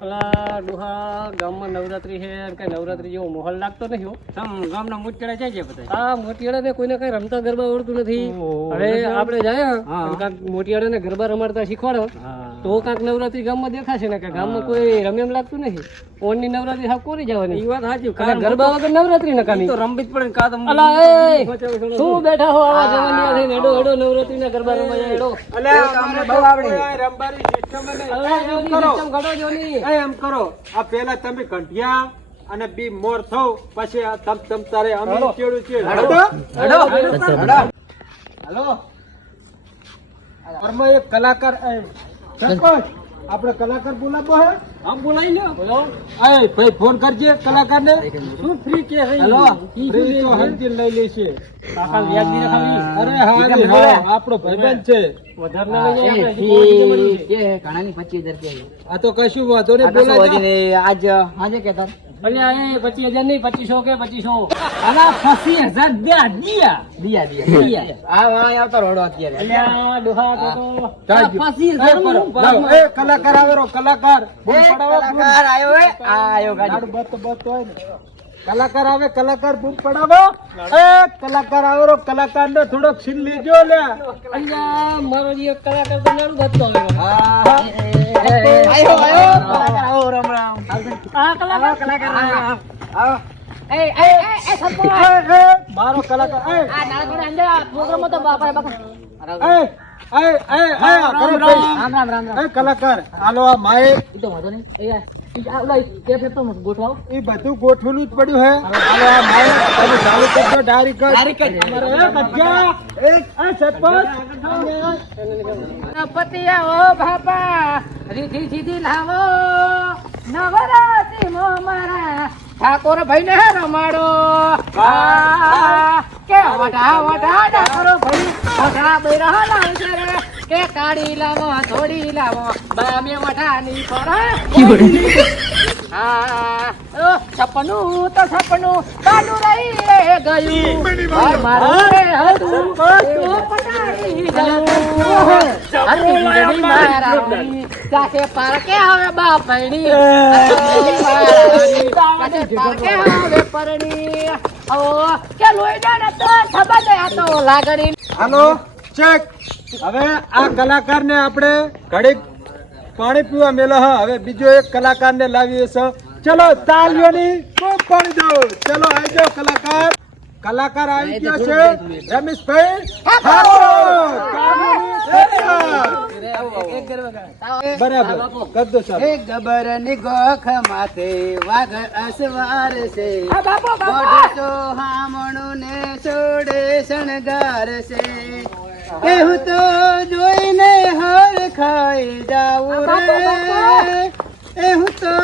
અલા ડોહા ગામમાં નવરાત્રી છે અને કઈ નવરાત્રી જેવો માહોલ લાગતો નથી ગામના મુચડા જાય છે બધા આ મોટિયાળા ને કોઈને કઈ રમતા ગરબા આવડતું નથી. હવે આપણે જાય. કાંક મોટિયાળા ને ગરબા રમાડતા શીખવાડો. તો કાંક નવરાત્રી ગામમાં દેખાશે ને કે ગામમાં કોઈ રમે એમ લાગતું નથી. ઓનની નવરાત્રી સાવ કોરી જવાની. એ વાત સાચી. ગરબા વગર નવરાત્રી ના નકામી તો રમવી જ પડે ને કાં અલા એ શું બેઠા હો આવા જવાનિયા થઈને? એડો એડો નવરાત્રી ના ગરબા રમાય એડો અમને બહુ આવડે અલા જોની સિસ્ટમ ઘડો જોની એમ કરો આ પેલા તમે કંઠિયા અને બી મોર થો પછી આ તમ તમ તારે અમે ચેડું ચેડ હેલો ઘરમાં એક કલાકાર સરપંચ આપણે કલાકાર બોલાવો હે? આમ બોલાઈ લો બોલો. એ ભાઈ ફોન કરજે કલાકાર ને શું ફ્રી કે છે હેલો ફ્રી તો હંતી લઈ લેશે કાકા વ્યાજની ખાવી અરે હા હા આપણો ભાઈબંધ છે. વધારે ના લઈ આપણે હજી પોણી જમવાનું છે. પચીસ રૂપિયા આ તો કશું વાતો ને બોલાવો આજ આજે કેતા અલ્યા પચીસ હજાર નહીં પચીસો કે પચીસો. અલા પચીસ હજાર દિયા દિયા દિયા દિયા આ વાય આવતા રોડો અત્યારે. અલ્યા તો પચીસ. એ કલાકાર આવેરો કલાકાર. પડાવો કલાકાર આયો હે આયો ગાડી. બત બત હોય ને કલાકાર આવે કલાકાર બૂમ પડાવો. એ કલાકાર આવેરો કલાકાર ને થોડોક છીન લેજો લે અલ્યા મારો જે કલાકાર તો આવ્યો. આ કલાકાર આવો. એ એ એ સપો મારો કલાકાર. એ. આ નાના થોડા અંદર પ્રોગ્રામ તો બાપા બાપા. એ એ એ એ આ કરો ભાઈ. રામ રામ રામ રામ. એ કલાકાર. આલો આ માએ. ઈ તો વાંધો નહીં. એ એ બધું ગોઠવેલું જ પડ્યું હે. તમે ચાલુ કરજો ડાયરી કર. ગણપતિ ઓ બાપા રીધી સીધી લાવો. નવરાત્રી મો મારા ઠાકોર ભાઈ ને રમાડો કે વટા વટા ઠાકોર ભાઈ વઢા બૈરા લાવશે કે કાઢી લાવો થોડી લાવો. બામે વઢાની પર હા. ઓ, સપનું તો સપનું તાનું રહી રે ગયું મારું રે હતું એવું પટાડી ગયું હરી બીજડી મારાની. જાકે પારકે આવે બાપણી હરી પારકે આવે પરણી. ઓ કે લોઈડા ને તો ખબર દે આ તો લાગણી. હાલો ચેક હવે આ કલાકાર ને આપણે ઘડીક પાણી પીવા મેલો હ. હવે બીજો એક કલાકાર ને લાવીએ છે. ચલો તાલીઓની ખૂબ પાણી દો. ચલો આવી જાઓ કલાકાર. કલાકાર આવી ગયો છે. રમેશભાઈ ઠાકોર. કાનૂની સરકાર. બરાબર. કર દો સાહેબ. ગબરની ગોખ માથે વાઘ અસવાર છે. બાપો બાપો! હામણું ને છોડે શણગાર છે. એવું તો જોઈને હાર ખાઈ જાવું રે. એહું તો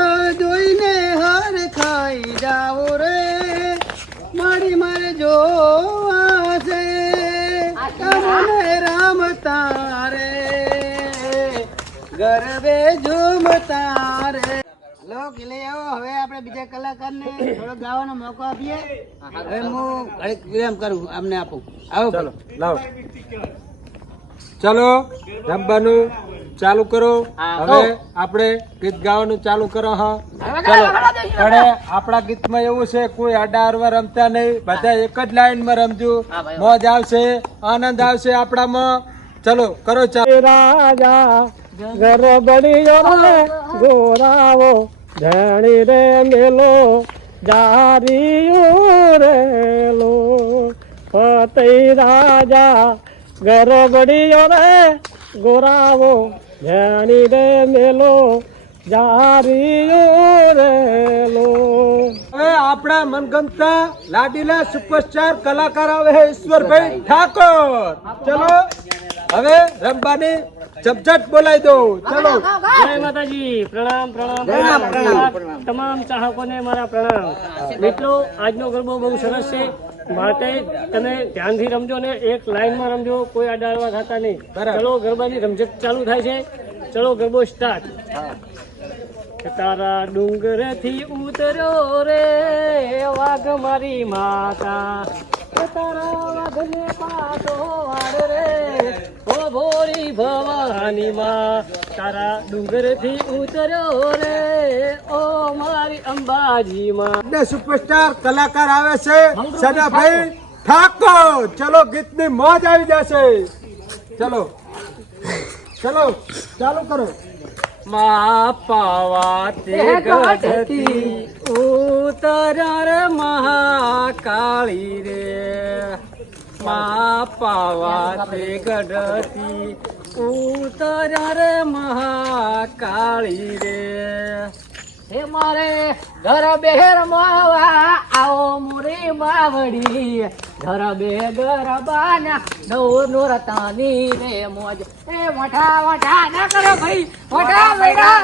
જોઈને હાર ખાઈ જાવું રે. મારી મારે જોવા છે તમને રામ તારે. ગરબે ઝૂમતા રે. હેલો ગિલે આવો. હવે આપણે બીજા કલાકારને થોડો ગાવાનો મોકો આપીએ. હવે હું ઘડીક વિરામ કરું અમને આપું. આવો ચલો લાવો. ચલો રમવાનું ચાલુ કરો. હવે આપણે ગીત ગાવાનું ચાલુ કરો હા. ચલો. અરે આપણા ગીતમાં એવું છે કોઈ અઢાર વાર રમતા નહીં. બધા એક જ લાઈનમાં રમજો. મોજ આવશે આનંદ આવશે આપણામાં. ચલો કરો ચાલો. રાજા ગરબડીયો રે ગોરાવો. ધણી રે મેલો, જારિયું રેલો. ફતઈ રાજા ગરબડીયો રે ગોરાવો ધણી રે મેલો, જારિયું રેલો. આપણા મનગમતા લાડીલા સુપરસ્ટાર કલાકાર આવે ઈશ્વરભાઈ ઠાકોર. ચલો, હવે રમવાની ઝપઝટ બોલાવી દો. ચલો. જય માતાજી. પ્રણામ પ્રણામ પ્રણામ. તમામ ચાહકોને મારા પ્રણામ. મિત્રો આજનો ગરબો બહુ સરસ છે. માટે તમે ધ્યાનથી રમજો ને એક લાઈનમાં રમજો કોઈ અડાડવા થતા નહીં. ચલો ગરબાની રમઝટ ચાલુ થાય છે. ચલો ગરબો સ્ટાર્ટ તારા ડુંગરેથી ઉતર્યો રે વાઘ મારી માતા. તારા વાઘ ને પાટો વાળ રે. ભોળી ભવાની માં. તારા ડુંગરથી ઉતર્યો રે. ઓ મારી અંબાજીમાં માં. સુપરસ્ટાર કલાકાર આવે છે સદાભાઈ ઠાકોર. ચલો ગીતની મોજ આવી જશે. ચલો. ચલો ચાલુ કરો. મા પાવા તે ગઢતી ઉતર મહાકાળી રે. મા પાવા તે ગઢતી ઉતર મહાકાળી રે. હે મારે ઘર બેર માવા, આવો મુરી માવડી. ઘર બે ગરબાના નવ નોરતાની રે મોજ. એ મોઠા મોઠા ના કરો ભાઈ. મોઠા બેડા